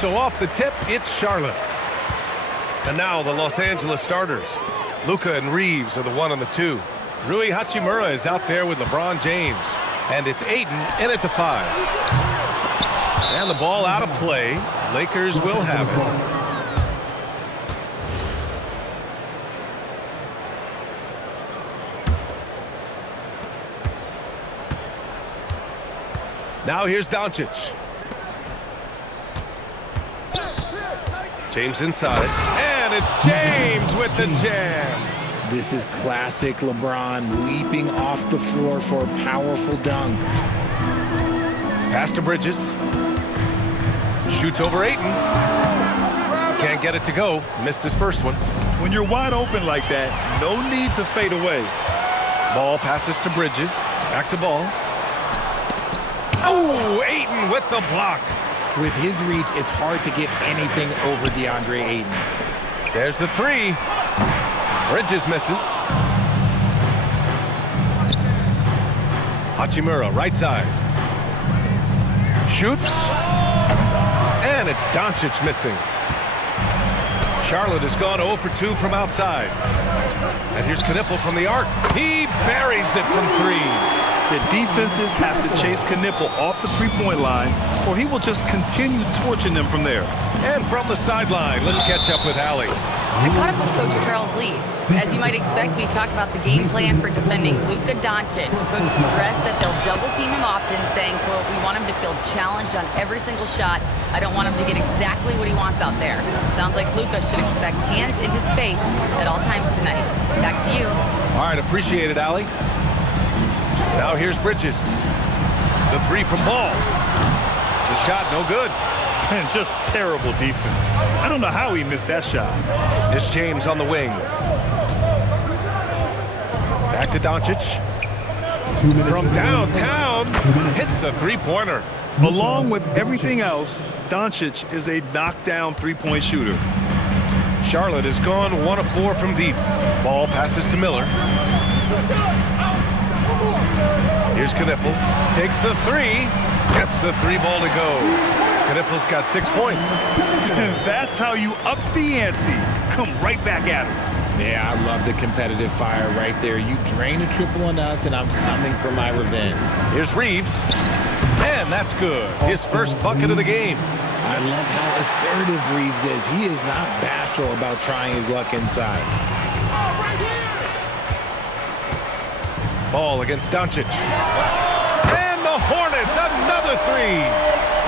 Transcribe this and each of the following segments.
so off the tip, it's Charlotte. And now the Los Angeles starters. Luka and Reeves are the 1 and the 2. Rui Hachimura is out there with LeBron James. And it's Aiden in at the 5. And the ball out of play. Lakers will have it. Now here's Doncic. James inside. And it's James with the jam. This is classic LeBron leaping off the floor for a powerful dunk. Pass to Bridges. Shoots over Ayton. Can't get it to go. Missed his first one. When you're wide open like that, no need to fade away. Ball passes to Bridges. Back to Ball. Oh, Ayton with the block. With his reach, it's hard to get anything over DeAndre Ayton. There's the 3. Bridges misses. Hachimura, right side. Shoots. And it's Doncic missing. Charlotte has gone 0 for 2 from outside. And here's Knipple from the arc. He buries it from 3. The defenses have to chase Knipple off the three-point line, or he will just continue torching them from there. And from the sideline, let's catch up with Allie. I caught up with Coach Charles Lee. As you might expect, we talked about the game plan for defending Luka Doncic. Coach stressed that they'll double-team him often, saying, quote, "We want him to feel challenged on every single shot. I don't want him to get exactly what he wants out there." Sounds like Luka should expect hands in his face at all times tonight. Back to you. All right, appreciate it, Allie. Now here's Bridges. The 3 from Ball. The shot no good. And just terrible defense. I don't know how he missed that shot. It's James on the wing. Back to Doncic. From downtown, hits a 3-pointer. Along with everything else, Doncic is a knockdown three-point shooter. Charlotte has gone 1 of 4 from deep. Ball passes to Miller. Here's Knipple. Takes the 3. Gets the 3 ball to go. Knipple's got 6 points. That's how you up the ante. Come right back at him. Yeah, I love the competitive fire right there. You drain a triple on us, and I'm coming for my revenge. Here's Reeves. And that's good. His first bucket of the game. I love how assertive Reeves is. He is not bashful about trying his luck inside. Ball against Doncic. And the Hornets, another 3.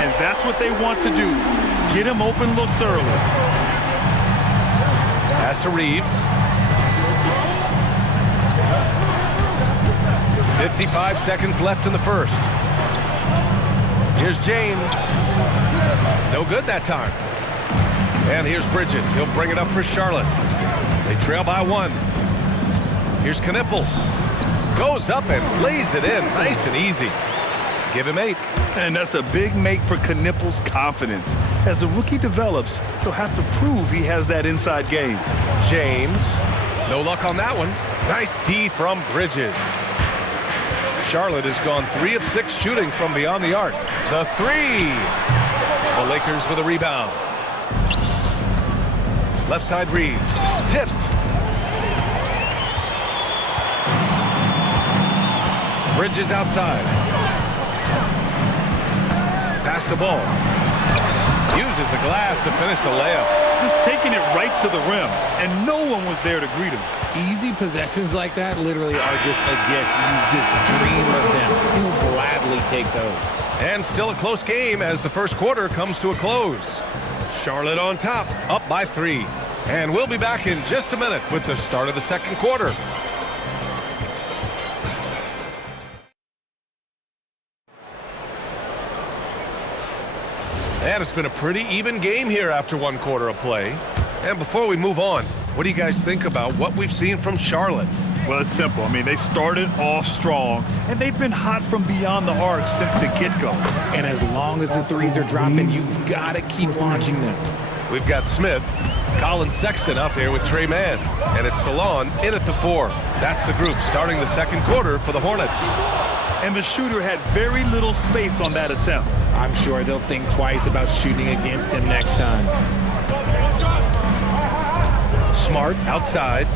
And that's what they want to do. Get him open looks early. Pass to Reeves. 55 seconds left in the first. Here's James. No good that time. And here's Bridges. He'll bring it up for Charlotte. They trail by 1. Here's Knipple. Goes up and lays it in. Nice and easy. Give him 8. And that's a big make for Knipple's confidence. As the rookie develops, he'll have to prove he has that inside game. James. No luck on that one. Nice D from Bridges. Charlotte has gone 3 of 6 shooting from beyond the arc. The 3. The Lakers with a rebound. Left side Reeves. Tipped. Bridges outside. Pass the ball. Uses the glass to finish the layup. Just taking it right to the rim, and no one was there to greet him. Easy possessions like that literally are just a gift. You just dream of them. He'll gladly take those. And still a close game as the first quarter comes to a close. Charlotte on top, up by 3. And we'll be back in just a minute with the start of the second quarter. And it's been a pretty even game here after 1 quarter of play. And before we move on, what do you guys think about what we've seen from Charlotte? Well, it's simple. I mean, they started off strong, and they've been hot from beyond the arc since the get-go. And as long as the 3s are dropping, you've got to keep launching them. We've got Smith, Colin Sexton out there with Trey Mann, and it's Salon in at the 4. That's the group starting the second quarter for the Hornets. and the shooter had very little space on that attempt. I'm sure they'll think twice about shooting against him next time. Smart outside.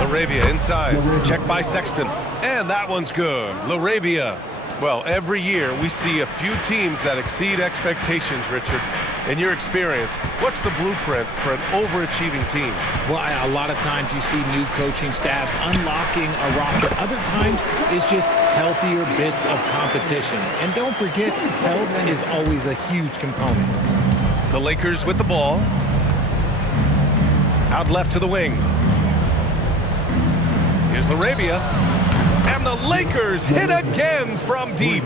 LaRavia inside. Check by Sexton. And that one's good. LaRavia. Well, every year we see a few teams that exceed expectations, Richard. In your experience, what's the blueprint for an overachieving team? Well, a lot of times you see new coaching staffs unlocking a roster. Other times it's just healthier bits of competition. And don't forget, health is always a huge component. The Lakers with the ball. Out left to the wing. Here's LaRavia. And the Lakers hit again from deep.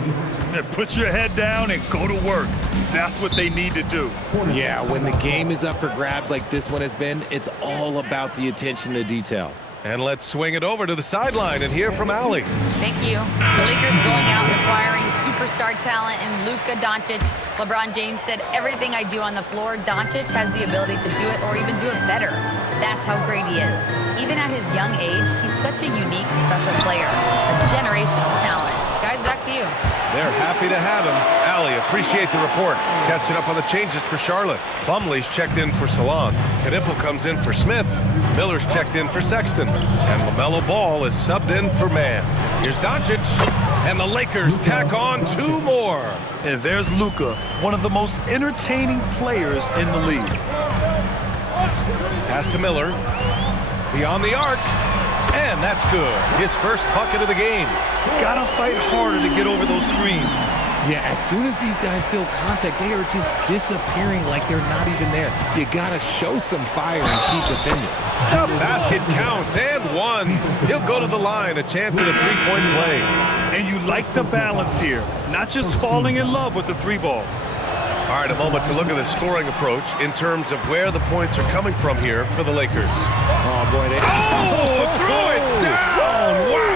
Put your head down and go to work. That's what they need to do. Yeah, when the game is up for grabs like this one has been, it's all about the attention to detail. And let's swing it over to the sideline and hear from Allie. Thank you. The Lakers going out and acquiring superstar talent in Luka Doncic. LeBron James said, everything I do on the floor, Doncic has the ability to do it or even do it better. That's how great he is. Even at his young age, he's such a unique, special player. A generational talent. Guys, back to you. They're happy to have him. Allie, appreciate the report. Catching up on the changes for Charlotte. Plumlee's checked in for Salon. Knipple comes in for Smith. Miller's checked in for Sexton. And LaMelo Ball is subbed in for Mann. Here's Doncic. And the Lakers tack on 2 more. And there's Luka, one of the most entertaining players in the league. Pass to Miller. Beyond the arc. And that's good. His first bucket of the game. Gotta fight harder to get over those screens. Yeah, as soon as these guys feel contact, they are just disappearing like they're not even there. You gotta show some fire and keep defending. The basket counts, and one. He'll go to the line, a chance at a three-point play. And you like the balance here, not just falling in love with the 3-ball. All right, a moment to look at the scoring approach in terms of where the points are coming from here for the Lakers. Oh, boy. Threw it down! Wow!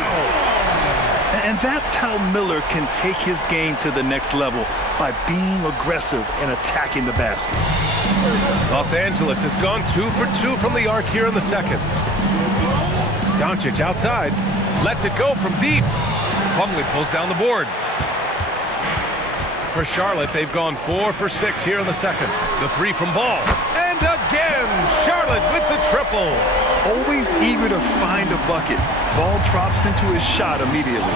And that's how Miller can take his game to the next level, by being aggressive and attacking the basket. Los Angeles has gone 2 for 2 from the arc here in the second. Doncic outside, lets it go from deep. Plumlee pulls down the board. For Charlotte, they've gone 4 for 6 here in the second. The 3 from Ball. And again, Charlotte with the triple. Always eager to find a bucket. Ball drops into his shot immediately.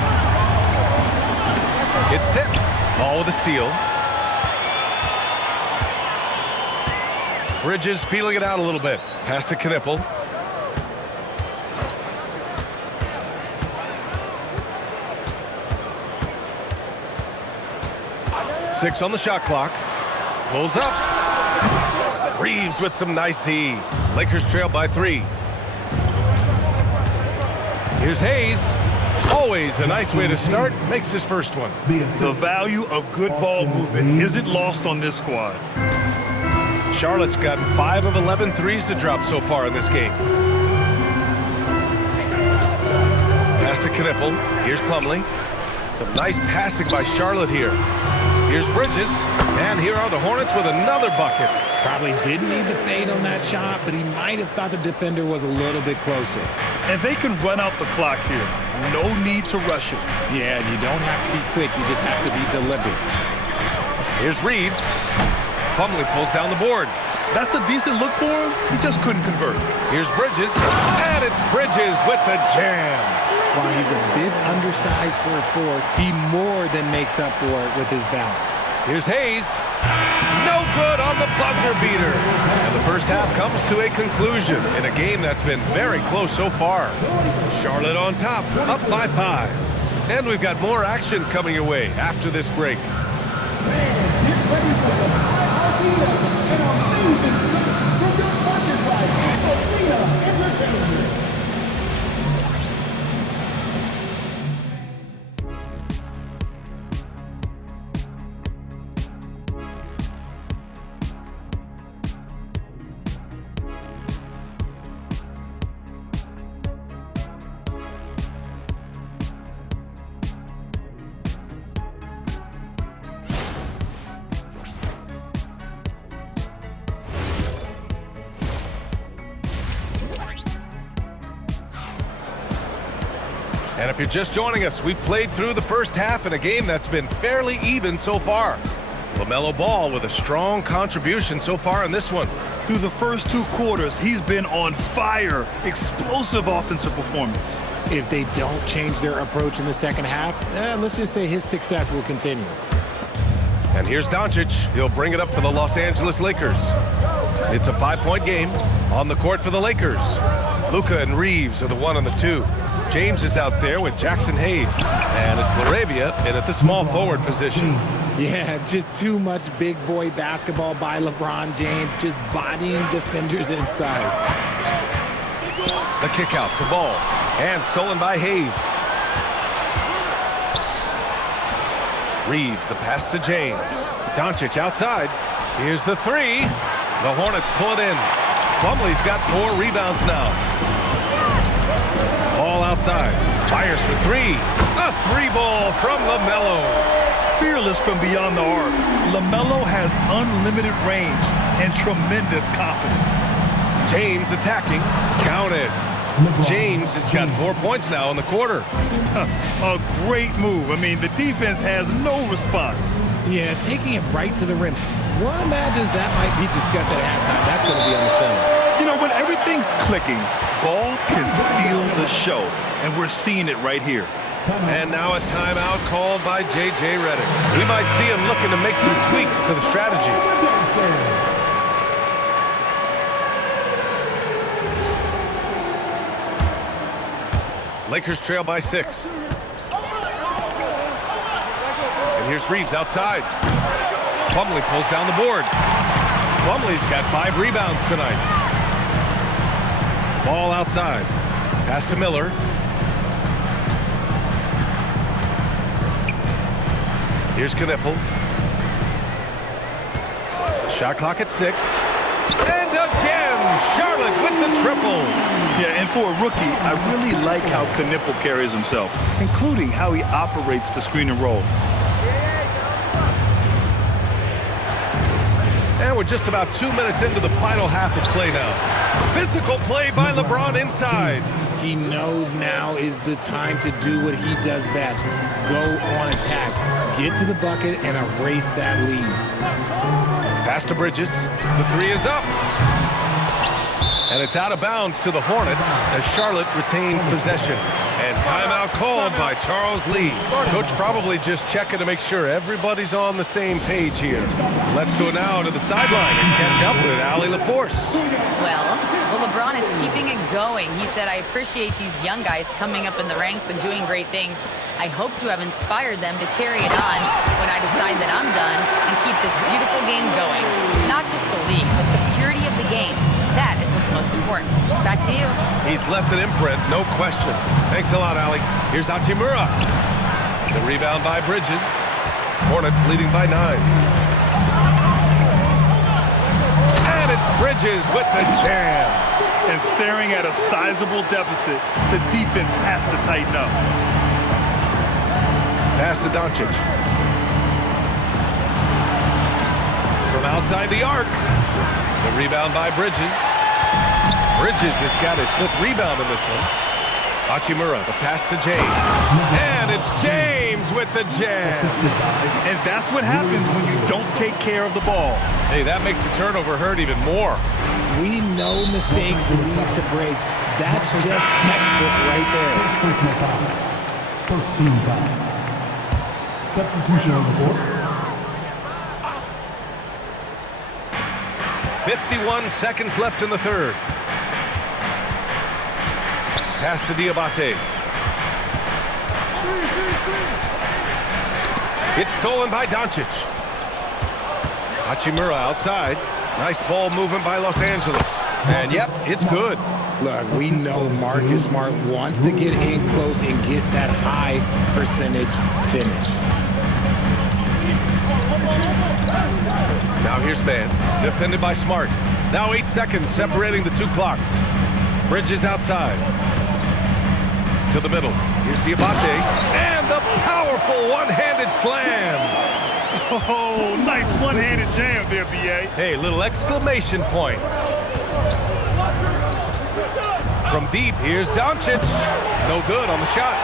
It's tipped. Ball with a steal. Bridges feeling it out a little bit. Pass to Knipple. Six on the shot clock. Pulls up. Reeves with some nice D. Lakers trail by 3. Here's Hayes. Always a nice way to start. Makes his first one. The value of good ball movement isn't lost on this squad. Charlotte's gotten 5 of 11 threes to drop so far in this game. Pass to Knipple. Here's Plumlee. Some nice passing by Charlotte here. Here's Bridges. And here are the Hornets with another bucket. Probably didn't need the fade on that shot, but he might have thought the defender was a little bit closer. And they can run out the clock here. No need to rush it. Yeah, and you don't have to be quick. You just have to be deliberate. Here's Reeves. Plumlee pulls down the board. That's a decent look for him. He just couldn't convert. Here's Bridges. And it's Bridges with the jam. While he's a bit undersized for a 4, he more than makes up for it with his balance. Here's Hayes. No good on the buzzer beater. And the first half comes to a conclusion in a game that's been very close so far. Charlotte on top, up by 5. And we've got more action coming your way after this break. And if you're just joining us, we played through the first half in a game that's been fairly even so far. LaMelo Ball with a strong contribution so far in this one. Through the first 2 quarters, he's been on fire. Explosive offensive performance. If they don't change their approach in the second half, let's just say his success will continue. And here's Doncic. He'll bring it up for the Los Angeles Lakers. It's a 5-point game on the court for the Lakers. Luka and Reeves are the 1 and the 2. James is out there with Jackson Hayes. And it's LaRavia in at the small forward position. Yeah, just too much big boy basketball by LeBron James, just bodying defenders inside. The kick out to Ball. And stolen by Hayes. Reeves, the pass to James. Doncic outside. Here's the 3. The Hornets pull it in. Plumlee's got 4 rebounds now. Ball outside. Fires for 3. A 3-ball from LaMelo. Fearless from beyond the arc. LaMelo has unlimited range and tremendous confidence. James attacking. Counted. James has got 4 points now in the quarter. A great move. I mean, the defense has no response. Yeah, taking it right to the rim. One imagines that might be discussed at halftime. That's going to be on the film. You know, when everything's clicking, Ball can steal the show, and we're seeing it right here. And now a timeout called by J.J. Redick. We might see him looking to make some tweaks to the strategy. Lakers trail by 6. And here's Reeves outside. Plumlee pulls down the board. Plumlee's got 5 rebounds tonight. Ball outside. Pass to Miller. Here's Knipple. Shot clock at 6. And again, Charlotte with the triple. Yeah, and for a rookie, I really like how Knipple carries himself, including how he operates the screen and roll. And we're just about 2 minutes into the final half of play now. Physical play by LeBron inside. He knows now is the time to do what he does best. Go on attack. Get to the bucket and erase that lead. Pass to Bridges. The 3 is up. And it's out of bounds to the Hornets as Charlotte retains possession. And timeout called by Charles Lee. Coach probably just checking to make sure everybody's on the same page here. Let's go now to the sideline and catch up with Allie LaForce. Well, LeBron is keeping it going. He said, I appreciate these young guys coming up in the ranks and doing great things. I hope to have inspired them to carry it on when I decide that I'm done and keep this beautiful game going. Not just the league, but the purity of the game. That is what's most important. Back to you. He's left an imprint, no question. Thanks a lot, Allie. Here's Hachimura. The rebound by Bridges. Hornets leading by 9. And it's Bridges with the jam. And staring at a sizable deficit, the defense has to tighten up. Pass to Doncic. From outside the arc. The rebound by Bridges. Bridges has got his 5th rebound in this one. Hachimura, the pass to James. And it's James with the jam. And that's what happens when you don't take care of the ball. Hey, that makes the turnover hurt even more. We know mistakes lead to breaks. That's just textbook right there. First team foul. Substitution on the board. 51 seconds left in the 3rd. Pass to Diabate. It's stolen by Doncic. Hachimura outside. Nice ball movement by Los Angeles. And yep, it's good. Look, we know Marcus Smart wants to get in close and get that high percentage finish. Now here's Van, defended by Smart. Now 8 seconds separating the 2 clocks. Bridges outside. To the middle. Here's Diabate. And the powerful one-handed slam. Oh, nice one-handed jam there, B.A. Hey, little exclamation point. From deep, here's Doncic. No good on the shot.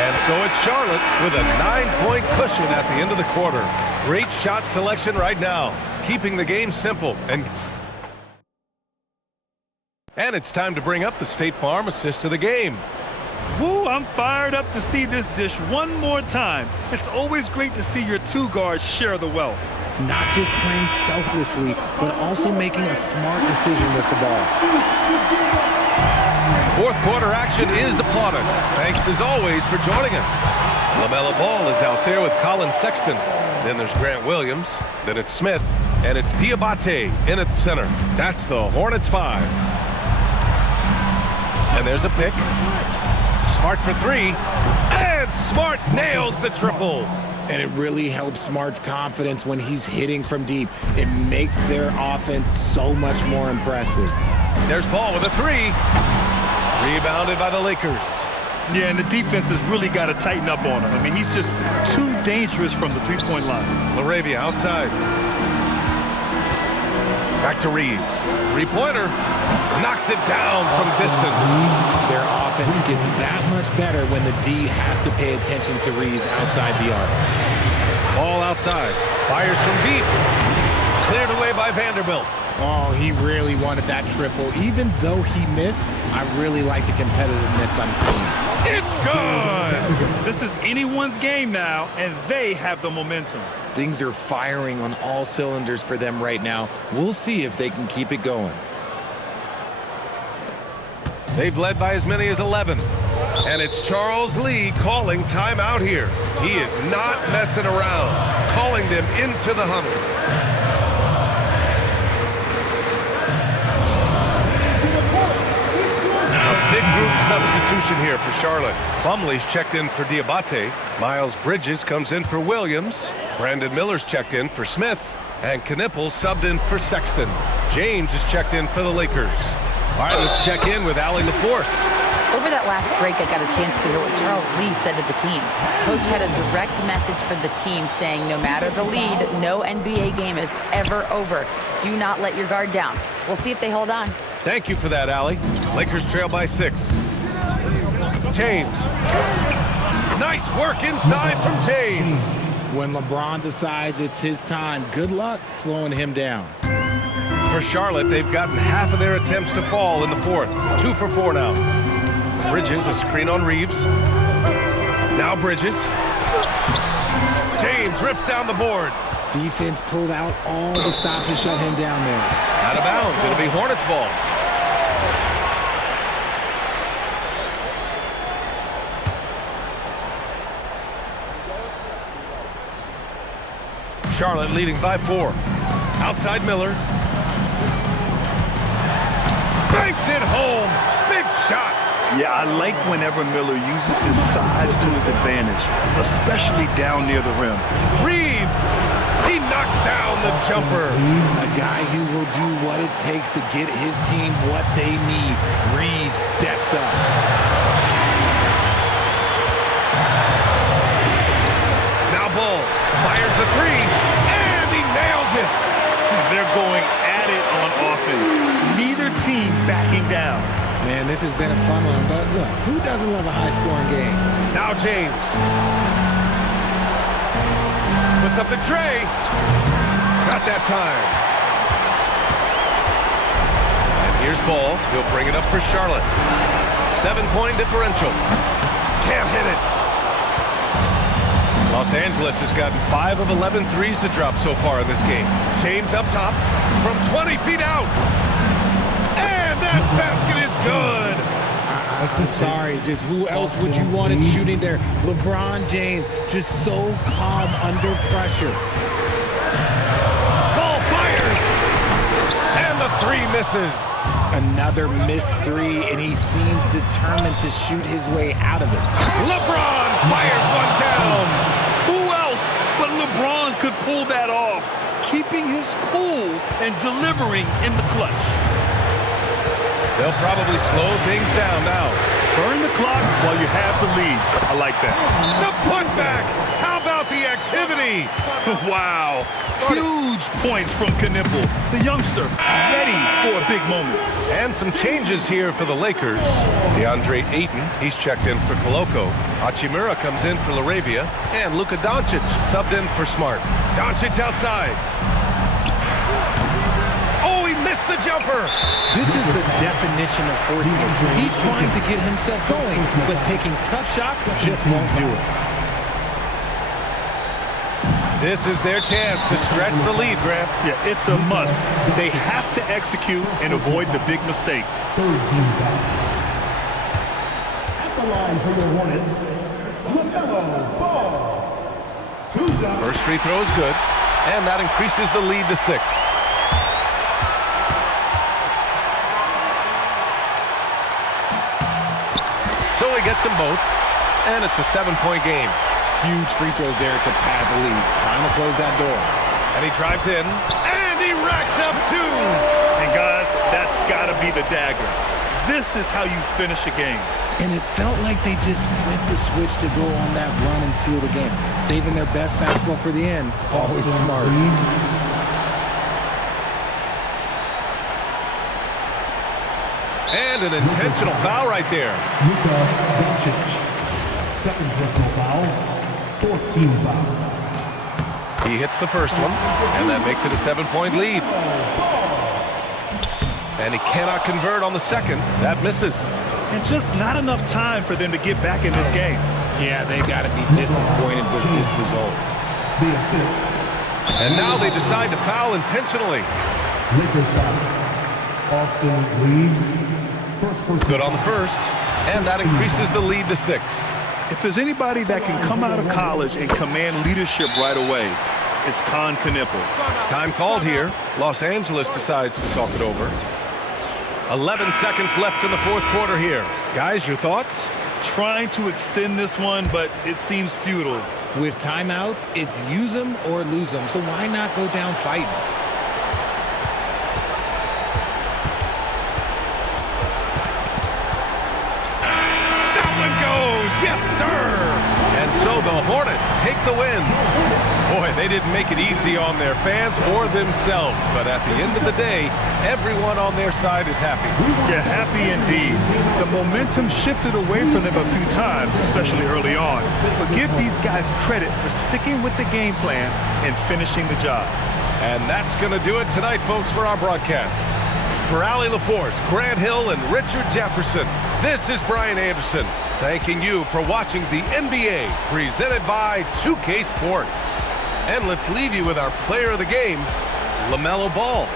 And so it's Charlotte with a 9-point cushion at the end of the quarter. Great shot selection right now, keeping the game simple. And it's time to bring up the State Farm assist of the game. Woo, I'm fired up to see this dish one more time. It's always great to see your two guards share the wealth. Not just playing selflessly, but also making a smart decision with the ball. Fourth quarter action is upon us. Thanks as always for joining us. LaMelo Ball is out there with Colin Sexton. Then there's Grant Williams. Then it's Smith. And it's Diabate in at center. That's the Hornets 5. And there's a pick. Smart for 3. And Smart nails the triple. And it really helps Smart's confidence when he's hitting from deep. It makes their offense so much more impressive. There's Ball with a 3. Rebounded by the Lakers. Yeah, and the defense has really got to tighten up on him. I mean, he's just too dangerous from the three-point line. LaRavia outside. Back to Reeves. Three-pointer. Knocks it down from distance. Their offense gets that much better when the D has to pay attention to Reeves outside the arc. Ball outside. Fires from deep. Cleared away by Vanderbilt. Oh, he really wanted that triple. Even though he missed, I really like the competitiveness I'm seeing. It's good! This is anyone's game now, and they have the momentum. Things are firing on all cylinders for them right now. We'll see if they can keep it going. They've led by as many as 11. And it's Charles Lee calling timeout here. He is not messing around, calling them into the huddle. Big group substitution here for Charlotte. Plumlee's checked in for Diabate. Miles Bridges comes in for Williams. Brandon Miller's checked in for Smith. And Knippel subbed in for Sexton. James is checked in for the Lakers. All right, let's check in with Allie LaForce. Over that last break, I got a chance to hear what Charles Lee said to the team. Coach had a direct message for the team saying no matter the lead, no NBA game is ever over. Do not let your guard down. We'll see if they hold on. Thank you for that, Allie. Lakers trail by 6. James. Nice work inside from James. When LeBron decides it's his time, good luck slowing him down. For Charlotte, they've gotten half of their attempts to fall in the fourth. 2 for 4 now. Bridges, a screen on Reeves. Now Bridges. James rips down the board. Defense pulled out all the stops to shut him down there. Out of bounds. It'll be Hornets ball. Charlotte leading by 4. Outside Miller. Banks it home. Big shot. Yeah, I like whenever Miller uses his size to his advantage, especially down near the rim. Reeves. He knocks down the jumper. A guy who will do what it takes to get his team what they need. Reeves steps up. Now Ball fires the 3, and he nails it. They're going at it on offense. Neither team backing down. Man, this has been a fun one, but look, who doesn't love a high-scoring game? Now James. Puts up the tray. Not that time. And here's Ball. He'll bring it up for Charlotte. 7-point differential. Can't hit it. Los Angeles has gotten 5 of 11 threes to drop so far in this game. James up top from 20 feet out. And that basket is good. I'm sorry, just who else would you want it shooting there? LeBron James, just so calm under pressure. Ball fires. And the 3 misses. Another missed 3, and he seems determined to shoot his way out of it. LeBron fires one down. Who else but LeBron could pull that off, keeping his cool and delivering in the clutch. They'll probably slow things down now. Burn the clock while you have the lead. I like that. The putback. How about the activity. Wow. Huge points from Knipple, the youngster, ready for a big moment. And some changes here for the Lakers. DeAndre Ayton, he's checked in for Koloko. Hachimura comes in for Laravia. And Luka Doncic subbed in for Smart. Doncic outside. Oh, he missed the jumper. This is the definition of forcing it. He's trying to get himself going, but taking tough shots just won't do it. This is their chance to stretch the lead, Grant. Yeah, it's a must. They have to execute and avoid the big mistake. Third team foul. At the line for your Hornets, LaMelo Ball. First free throw is good, and that increases the lead to 6. So he gets them both, and it's a 7-point game. Huge free throws there to pad the lead. Trying to close that door. And he drives in, and he racks up 2. And guys, that's got to be the dagger. This is how you finish a game. And it felt like they just flipped the switch to go on that run and seal the game. Saving their best basketball for the end. Always smart. And an intentional foul right there. Luka Doncic. Second personal foul. Fourth team foul. He hits the first one, and that makes it a 7-point lead. And he cannot convert on the second. That misses. And just not enough time for them to get back in this game. Yeah, they got to be disappointed with this result. The assist. And now they decide to foul intentionally. Lakers foul. Austin Reeves. First person. Good on the first, and that increases the lead to 6. If there's anybody that can come out of college and command leadership right away, it's Knipple. Time called here. Los Angeles decides to talk it over. 11 seconds left in the fourth quarter here. Guys, your thoughts? Trying to extend this one, but it seems futile. With timeouts, it's use them or lose them. So why not go down fighting? Yes, sir! And so the Hornets take the win. Boy, they didn't make it easy on their fans or themselves, but at the end of the day, everyone on their side is happy. Yeah, happy indeed. The momentum shifted away from them a few times, especially early on. But give these guys credit for sticking with the game plan and finishing the job. And that's going to do it tonight, folks, for our broadcast. For Allie LaForce, Grant Hill, and Richard Jefferson, this is Brian Anderson. Thanking you for watching the NBA presented by 2K Sports. And let's leave you with our player of the game, LaMelo Ball.